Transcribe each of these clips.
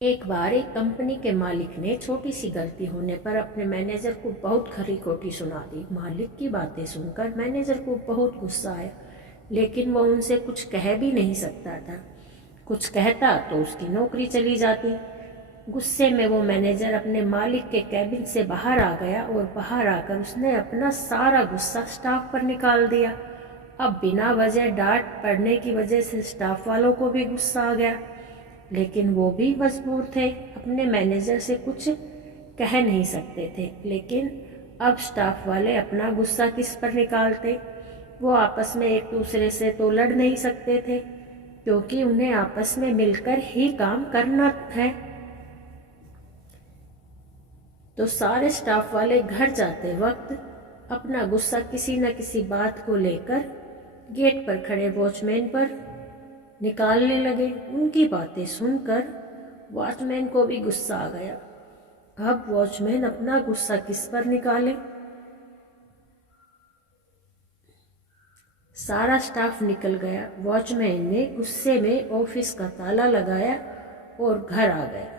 एक बार एक कंपनी के मालिक ने छोटी सी गलती होने पर अपने मैनेजर को बहुत खरी खोटी सुना दी। मालिक की बातें सुनकर मैनेजर को बहुत गुस्सा आया, लेकिन वह उनसे कुछ कह भी नहीं सकता था। कुछ कहता तो उसकी नौकरी चली जाती। गुस्से में वो मैनेजर अपने मालिक के कैबिन से बाहर आ गया और बाहर आकर उसने अपना सारा गुस्सा स्टाफ पर निकाल दिया। अब बिना वजह डांट पड़ने की वजह से स्टाफ वालों को भी गुस्सा आ गया, लेकिन वो भी मजबूर थे, अपने मैनेजर से कुछ कह नहीं सकते थे। लेकिन अब स्टाफ वाले अपना गुस्सा किस पर निकालते? वो आपस में एक दूसरे से तो लड़ नहीं सकते थे, क्योंकि उन्हें आपस में मिलकर ही काम करना है। तो सारे स्टाफ वाले घर जाते वक्त अपना गुस्सा किसी न किसी बात को लेकर गेट पर खड़े वॉचमैन पर निकालने लगे। उनकी बातें सुनकर वॉचमैन को भी गुस्सा आ गया। अब वॉचमैन अपना गुस्सा किस पर निकाले? सारा स्टाफ निकल गया। वॉचमैन ने गुस्से में ऑफिस का ताला लगाया और घर आ गया।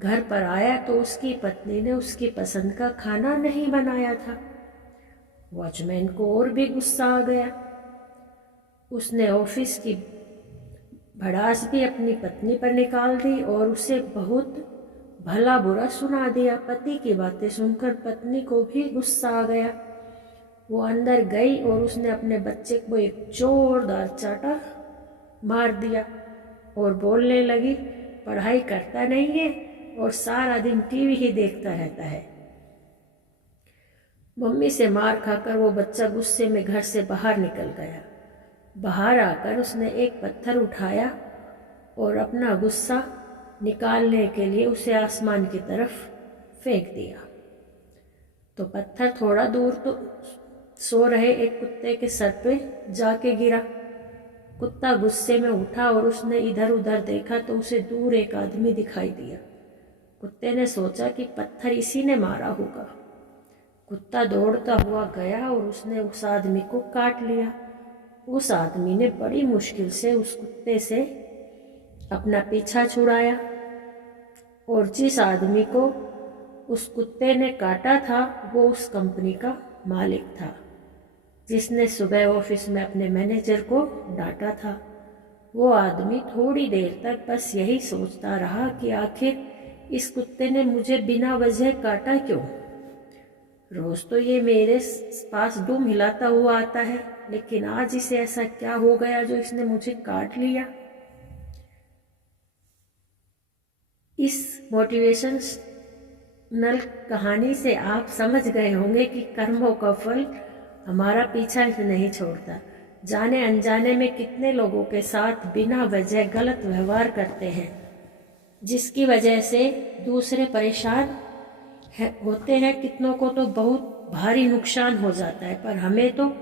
घर पर आया तो उसकी पत्नी ने उसकी पसंद का खाना नहीं बनाया था। वॉचमैन को और भी गुस्सा आ गया। उसने ऑफिस की भड़ास भी अपनी पत्नी पर निकाल दी और उसे बहुत भला बुरा सुना दिया। पति की बातें सुनकर पत्नी को भी गुस्सा आ गया। वो अंदर गई और उसने अपने बच्चे को एक जोरदार चाटा मार दिया और बोलने लगी, पढ़ाई करता नहीं है और सारा दिन टीवी ही देखता रहता है। मम्मी से मार खाकर वो बच्चा गुस्से में घर से बाहर निकल गया। बाहर आकर उसने एक पत्थर उठाया और अपना गुस्सा निकालने के लिए उसे आसमान की तरफ फेंक दिया। तो पत्थर थोड़ा दूर तो सो रहे एक कुत्ते के सर पे जाके गिरा। कुत्ता गुस्से में उठा और उसने इधर उधर देखा तो उसे दूर एक आदमी दिखाई दिया। कुत्ते ने सोचा कि पत्थर इसी ने मारा होगा। कुत्ता दौड़ता हुआ गया और उसने उस आदमी को काट लिया। उस आदमी ने बड़ी मुश्किल से उस कुत्ते से अपना पीछा छुड़ाया और जिस आदमी को उस कुत्ते ने काटा था वो उस कंपनी का मालिक था, जिसने सुबह ऑफिस में अपने मैनेजर को डांटा था। वो आदमी थोड़ी देर तक बस यही सोचता रहा कि आखिर इस कुत्ते ने मुझे बिना वजह काटा क्यों? रोज तो ये मेरे पास दुम हिलाता हुआ आता है, लेकिन आज इसे ऐसा क्या हो गया जो इसने मुझे काट लिया? इस मोटिवेशनल कहानी से आप समझ गए होंगे कि कर्मों का फल हमारा पीछा नहीं छोड़ता। जाने अनजाने में कितने लोगों के साथ बिना वजह गलत व्यवहार करते हैं, जिसकी वजह से दूसरे परेशान होते हैं। कितनों को तो बहुत भारी नुकसान हो जाता है, पर हमें तो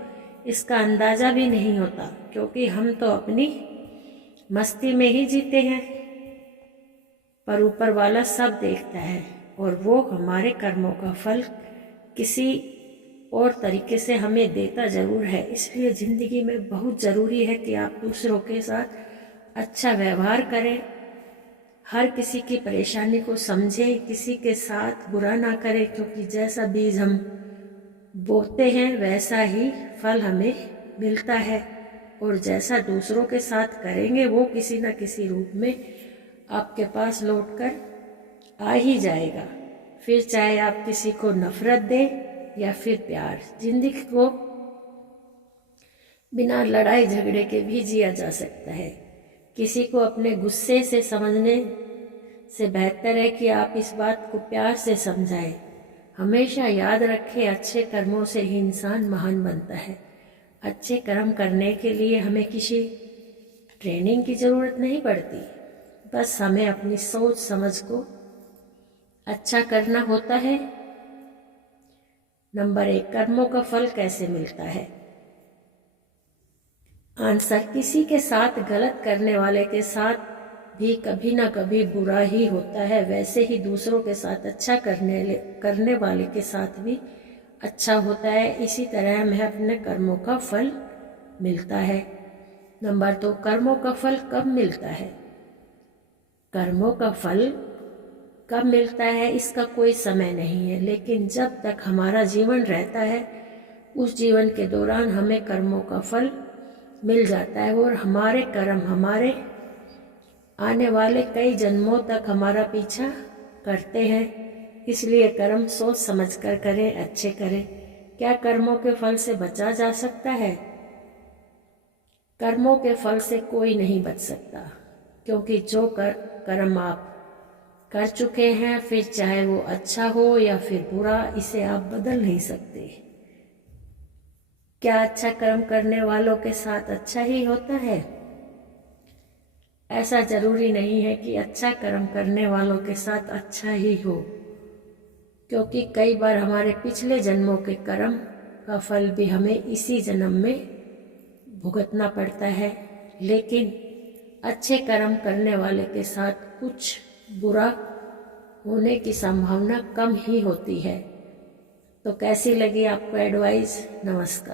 इसका अंदाज़ा भी नहीं होता, क्योंकि हम तो अपनी मस्ती में ही जीते हैं। पर ऊपर वाला सब देखता है और वो हमारे कर्मों का फल किसी और तरीके से हमें देता ज़रूर है। इसलिए ज़िंदगी में बहुत ज़रूरी है कि आप दूसरों के साथ अच्छा व्यवहार करें, हर किसी की परेशानी को समझें, किसी के साथ बुरा ना करें, क्योंकि जैसा बीज हम बोते हैं वैसा ही फल हमें मिलता है। और जैसा दूसरों के साथ करेंगे वो किसी न किसी रूप में आपके पास लौटकर आ ही जाएगा। फिर चाहे आप किसी को नफरत दें या फिर प्यार, जिंदगी को बिना लड़ाई झगड़े के भी जिया जा सकता है। किसी को अपने गुस्से से समझने से बेहतर है कि आप इस बात को प्यार से समझाएं। हमेशा याद रखें, अच्छे कर्मों से ही इंसान महान बनता है। अच्छे कर्म करने के लिए हमें किसी ट्रेनिंग की ज़रूरत नहीं पड़ती, बस हमें अपनी सोच समझ को अच्छा करना होता है। नंबर 1, कर्मों का फल कैसे मिलता है? आंसर, किसी के साथ गलत करने वाले के साथ भी कभी ना कभी बुरा ही होता है, वैसे ही दूसरों के साथ अच्छा करने वाले के साथ भी अच्छा होता है। इसी तरह हमें अपने कर्मों का फल मिलता है। नंबर 2, कर्मों का फल कब मिलता है? कर्मों का फल कब मिलता है इसका कोई समय नहीं है, लेकिन जब तक हमारा जीवन रहता है उस जीवन के दौरान हमें कर्मों का फल मिल जाता है और हमारे कर्म हमारे आने वाले कई जन्मों तक हमारा पीछा करते हैं। इसलिए कर्म सोच समझ कर करें, अच्छे करें। क्या कर्मों के फल से बचा जा सकता है? कर्मों के फल से कोई नहीं बच सकता, क्योंकि जो कर्म आप कर चुके हैं, फिर चाहे वो अच्छा हो या फिर बुरा, इसे आप बदल नहीं सकते। क्या अच्छा कर्म करने वालों के साथ अच्छा ही होता है? ऐसा जरूरी नहीं है कि अच्छा कर्म करने वालों के साथ अच्छा ही हो, क्योंकि कई बार हमारे पिछले जन्मों के कर्म का फल भी हमें इसी जन्म में भुगतना पड़ता है। लेकिन अच्छे कर्म करने वाले के साथ कुछ बुरा होने की संभावना कम ही होती है। तो कैसी लगी आपको एडवाइस? नमस्कार।